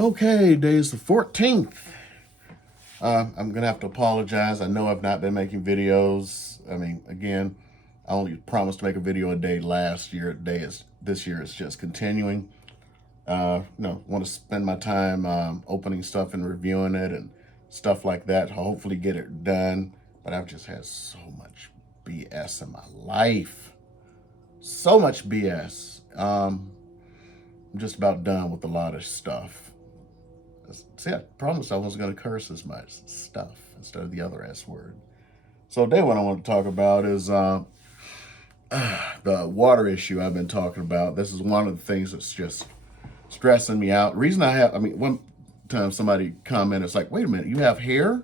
Okay, today is the 14th. I'm going to have to apologize. I know I've not been making videos. I mean, again, I only promised to make a video a day last year. This year it's just continuing. Want to spend my time opening stuff and reviewing it and stuff like that. Hopefully get it done. But I've just had so much BS in my life. So much BS. I'm just about done with a lot of stuff. See, I promised I wasn't going to curse as much stuff instead of the other S word. So today what I want to talk about is the water issue I've been talking about. This is one of the things that's just stressing me out. The reason one time somebody commented, it's like, wait a minute, you have hair?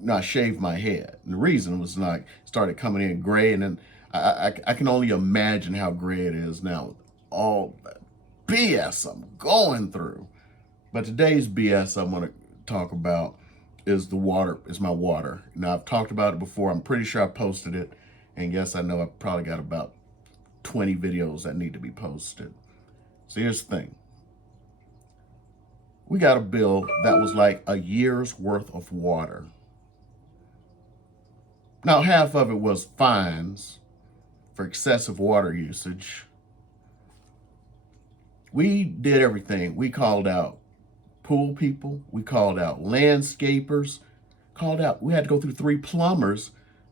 No, I shaved my head. And the reason was like, started coming in gray, and then I can only imagine how gray it is now with all the BS I'm going through. But today's BS I want to talk about is my water. Now, I've talked about it before. I'm pretty sure I posted it. And yes, I know I've probably got about 20 videos that need to be posted. So here's the thing. We got a bill that was like a year's worth of water. Now, half of it was fines for excessive water usage. We did everything. We called out pool people, we called out landscapers, we had to go through 3 plumbers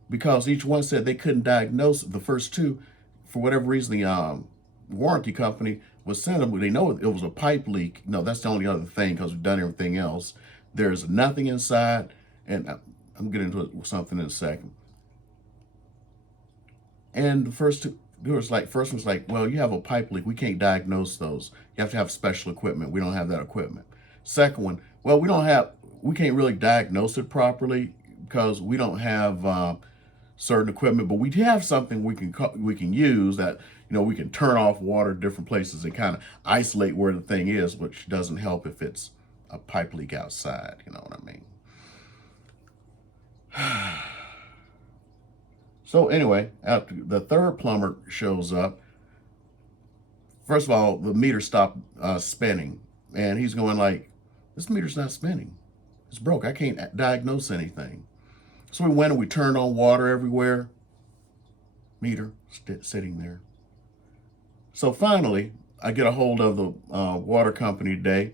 because each one said they couldn't diagnose the first 2. For whatever reason, the warranty company was sent them, they know it was a pipe leak. No, that's the only other thing because we've done everything else. There's nothing inside, and I'm getting into something in a second. And the first one's like, well, you have a pipe leak. We can't diagnose those. You have to have special equipment. We don't have that equipment. Second one, well, we can't really diagnose it properly because we don't have certain equipment, but we have something we can use that, we can turn off water at different places and kind of isolate where the thing is, which doesn't help if it's a pipe leak outside. You know what I mean? So anyway, after the 3rd plumber shows up, first of all, the meter stopped spinning, and he's going like, this meter's not spinning. It's broke. I can't diagnose anything. So we went and we turned on water everywhere. Meter sitting there. So finally, I get a hold of the water company today.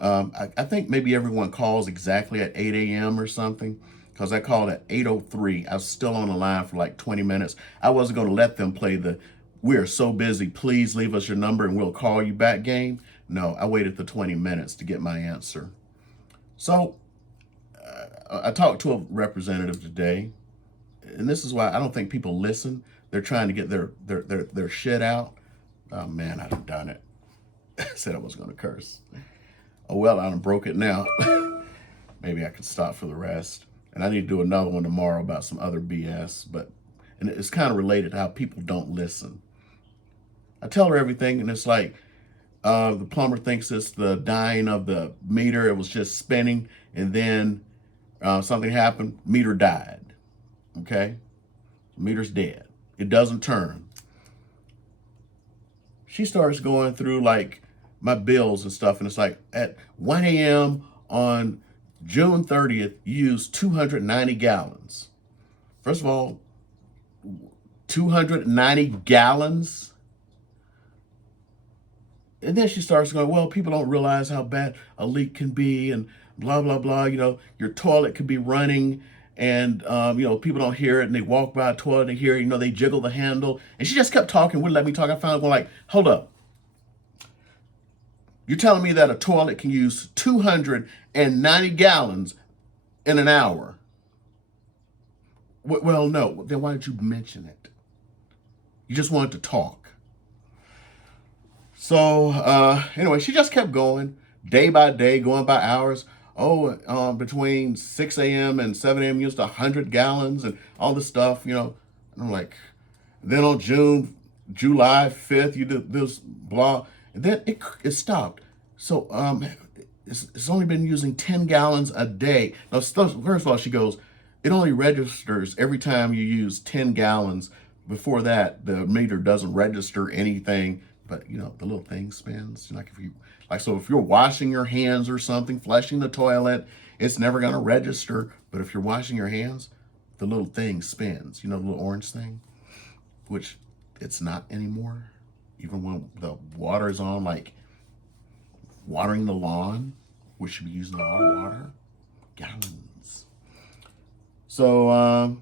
I think maybe everyone calls exactly at 8 a.m. or something, because I called at 8:03. I was still on the line for like 20 minutes. I wasn't going to let them play the "we are so busy, please leave us your number and we'll call you back" game. No, I waited the 20 minutes to get my answer. So I talked to a representative today, and this is why I don't think people listen. They're trying to get their shit out. Oh man, I'd have done it. I said I was going to curse. Oh well, I done broke it now. Maybe I could stop for the rest. And I need to do another one tomorrow about some other BS, and it's kind of related to how people don't listen. I tell her everything, and it's like, the plumber thinks it's the dying of the meter. It was just spinning, and then something happened. Meter died. Okay? Meter's dead. It doesn't turn. She starts going through like my bills and stuff, and it's like at 1 a.m. on June 30th, you used 290 gallons. First of all, 290 gallons? And then she starts going, well, people don't realize how bad a leak can be and blah, blah, blah. Your toilet could be running and, people don't hear it and they walk by a toilet and hear it, they jiggle the handle. And she just kept talking, wouldn't let me talk. I finally going like, hold up. You're telling me that a toilet can use 290 gallons in an hour? Well, no. Then why did you mention it? You just wanted to talk. So anyway, she just kept going day by day, going by hours. Between 6 a.m. and 7 a.m. used 100 gallons and all this stuff, And I'm like, then on July 5th, you did this blah. And then it stopped. So it's only been using 10 gallons a day. Now, first of all, she goes, it only registers every time you use 10 gallons. Before that, the meter doesn't register anything. But, the little thing spins. Like if you Like, so if you're washing your hands or something, flushing the toilet, it's never going to register. But if you're washing your hands, the little thing spins, you know, the little orange thing, which it's not anymore. Even when the water is on, like watering the lawn, we should be using a lot of water, gallons. So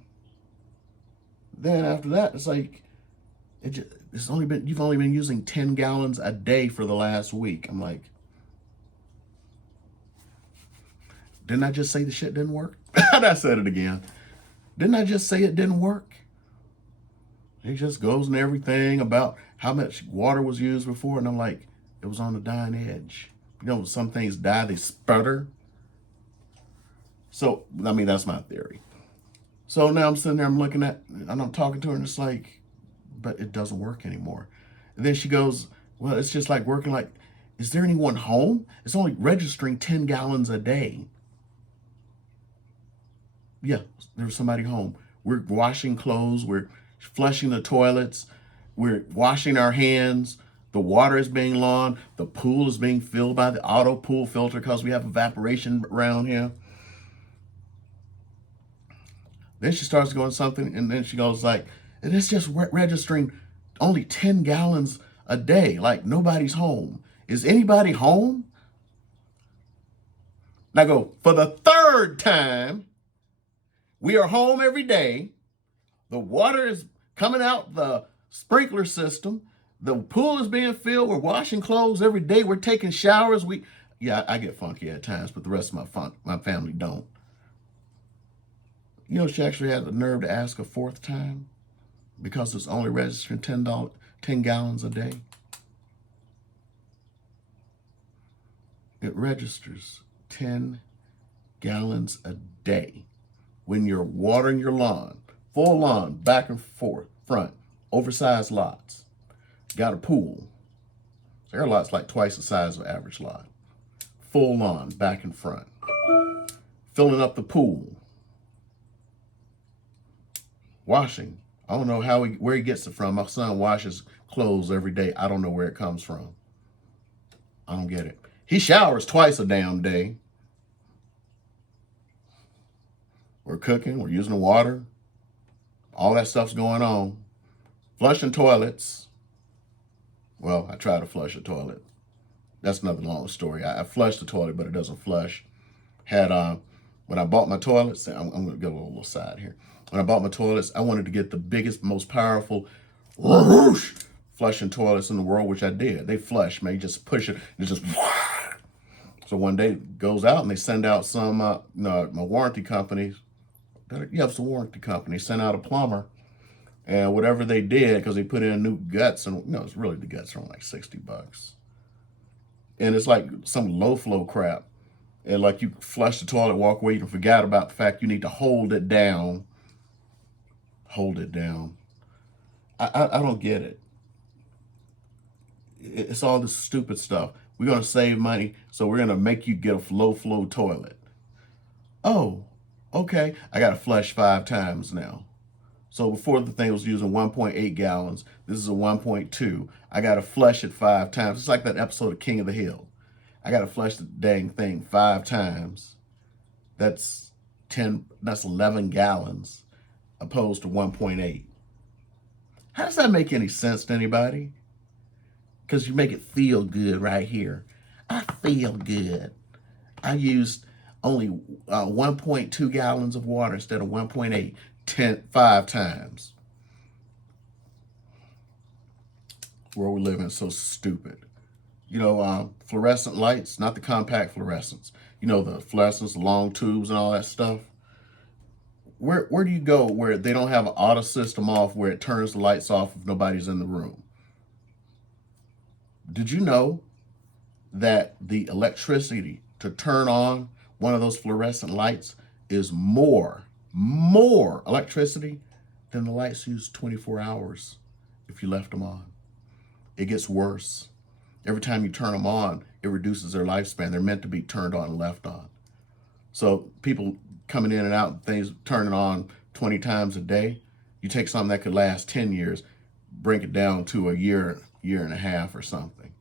then after that, it's like, you've only been using 10 gallons a day for the last week. I'm like, didn't I just say the shit didn't work? I said it again. Didn't I just say it didn't work? It just goes in everything about how much water was used before. And I'm like, it was on the dying edge. You know, some things die, they sputter. So, I mean, that's my theory. So now I'm sitting there, I'm looking at, and I'm talking to her, and it's like, but it doesn't work anymore. And then she goes, well, it's just like working like, is there anyone home? It's only registering 10 gallons a day. Yeah, there's somebody home. We're washing clothes, we're flushing the toilets, we're washing our hands, the water is being lawn, the pool is being filled by the auto pool filter because we have evaporation around here. Then she starts going something, and then she goes like, and it's just registering only 10 gallons a day, like nobody's home. Is anybody home? And I go, for the third time, we are home every day. The water is coming out the sprinkler system. The pool is being filled. We're washing clothes every day. We're taking showers. Yeah, I get funky at times, but the rest of my family don't. You know, she actually had the nerve to ask a fourth time because it's only registering 10 gallons a day. It registers 10 gallons a day when you're watering your lawn, full lawn, back and forth, front, oversized lots. Got a pool. So our lot's like twice the size of an average lot. Full lawn, back and front. Filling up the pool. Washing. I don't know where he gets it from. My son washes clothes every day. I don't know where it comes from. I don't get it. He showers twice a damn day. We're cooking. We're using the water. All that stuff's going on. Flushing toilets. Well, I try to flush a toilet. That's another long story. I flushed the toilet, but it doesn't flush. When I bought my toilets, I'm going to get a little aside here. When I bought my toilets, I wanted to get the biggest, most powerful whoosh, flushing toilets in the world, which I did. They flush, man. You just push it. It's just. So one day it goes out and they send out some, my warranty company. Yeah, it's a warranty company. Sent out a plumber. And whatever they did, because they put in new guts, and it's really the guts are only like $60. And it's like some low flow crap. And like you flush the toilet, walk away, you forgot about the fact you need to hold it down. Hold it down. I don't get it. It's all this stupid stuff. We're going to save money, so we're going to make you get a low flow toilet. Oh, okay. I got to flush 5 times now. So before the thing was using 1.8 gallons, this is a 1.2. I got to flush it 5 times. It's like that episode of King of the Hill. I got to flush the dang thing 5 times. That's 11 gallons opposed to 1.8. How does that make any sense to anybody? Because you make it feel good right here. I feel good. I used only 1.2 gallons of water instead of 1.8. 5 times. Where we live in is so stupid. Fluorescent lights, not the compact fluorescents. The fluorescents, the long tubes and all that stuff. Where do you go where they don't have an auto system off where it turns the lights off if nobody's in the room? Did you know that the electricity to turn on one of those fluorescent lights is more electricity than the lights used 24 hours if you left them on? It gets worse. Every time you turn them on, it reduces their lifespan. They're meant to be turned on and left on. So people coming in and out, things turning on 20 times a day, you take something that could last 10 years, bring it down to a year and a half or something.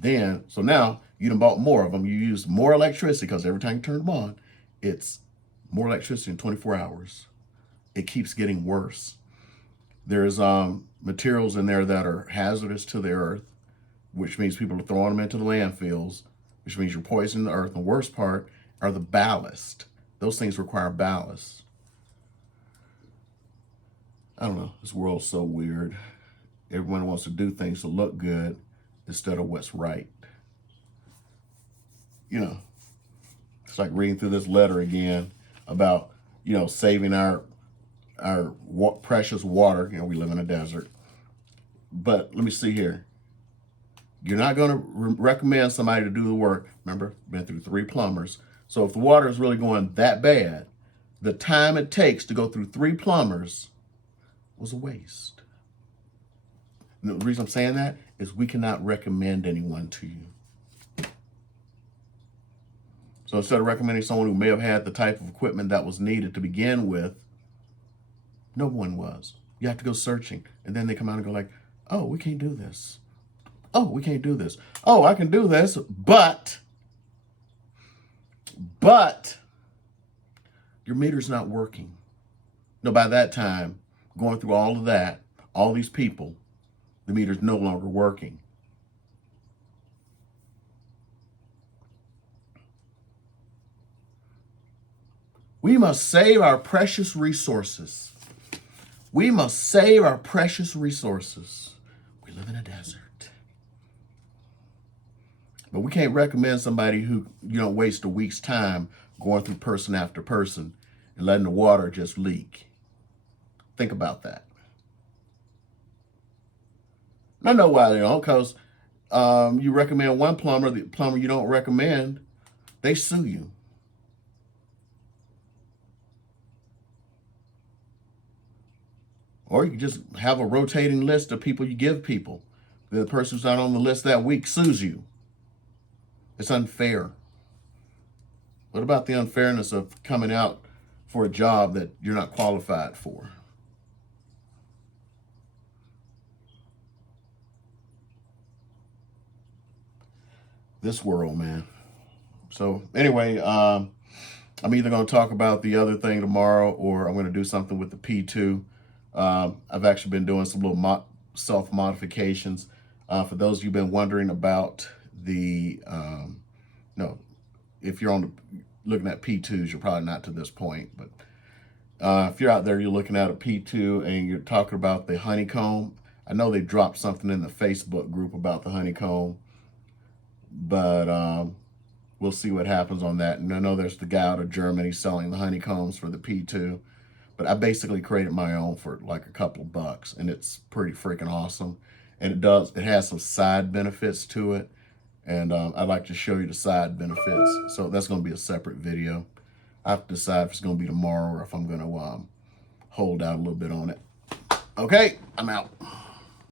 Then, so now you done bought more of them. You use more electricity because every time you turn them on, it's more electricity in 24 hours. It keeps getting worse. There's materials in there that are hazardous to the earth, which means people are throwing them into the landfills, which means you're poisoning the earth. And the worst part are the ballast. Those things require ballast. I don't know. This world's so weird. Everyone wants to do things to look good instead of what's right. You know, it's like reading through this letter again about, you know, saving our precious water. You know, we live in a desert. But let me see here. You're not going to recommend somebody to do the work. Remember, been through 3 plumbers. So if the water is really going that bad, the time it takes to go through 3 plumbers was a waste. And the reason I'm saying that is we cannot recommend anyone to you. So instead of recommending someone who may have had the type of equipment that was needed to begin with, no one was. You have to go searching. And then they come out and go like, oh, we can't do this. Oh, we can't do this. Oh, I can do this, but your meter's not working. No, by that time, going through all of that, all these people, the meter's no longer working. We must save our precious resources. We must save our precious resources. We live in a desert. But we can't recommend somebody who, you don't waste a week's time going through person after person and letting the water just leak. Think about that. I know why they don't, because you recommend one plumber, the plumber you don't recommend, they sue you. Or you can just have a rotating list of people you give people. The person who's not on the list that week sues you. It's unfair. What about the unfairness of coming out for a job that you're not qualified for? This world, man. So anyway, I'm either going to talk about the other thing tomorrow or I'm going to do something with the P2. I've actually been doing some little self-modifications. For those of you who've been wondering about the, no, if you're looking at P2s, you're probably not to this point, but if you're out there, you're looking at a P2 and you're talking about the honeycomb. I know they dropped something in the Facebook group about the honeycomb, but we'll see what happens on that. And I know there's the guy out of Germany selling the honeycombs for the P2, but I basically created my own for like a couple of bucks, and it's pretty freaking awesome. And it has some side benefits to it. And I'd like to show you the side benefits. So that's going to be a separate video. I have to decide if it's going to be tomorrow or if I'm going to hold out a little bit on it. Okay, I'm out.